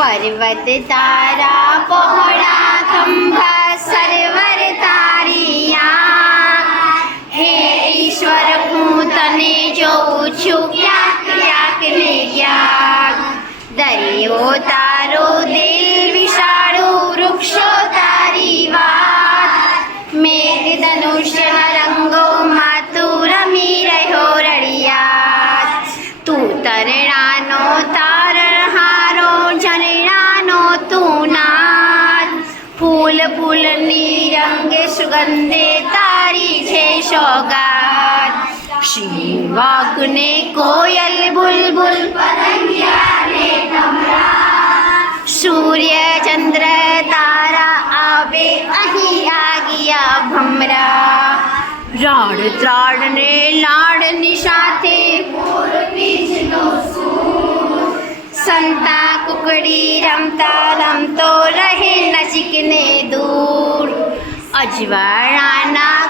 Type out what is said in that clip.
પર્વત તારા પહોળા ખંભા સરવર તારિયા હે ઈશ્વર હું તને જોઉં છું ક્યાંક ક્યાંક ને ક્યાંક દરિયો તારો દિલ વિશાળું વૃક્ષો તારી વાત મેઘ ધનુષ્ય રંગોમાં તું રમી રહ્યો રળિયાત તું તરણાનો તારણહારો ફૂલ ફૂલની રંગે સુગંધે તારી છે સોગાત. શ્રી વાગને કોયલ બુલબુલ પતંગિયાને સૂર્ય ચંદ્ર તારા આવે અહીં ગયા ભમરા રાડ ત્રાડ ને લાડની સાથે સંતા કુકડી રમતા રમતો acı ver anam.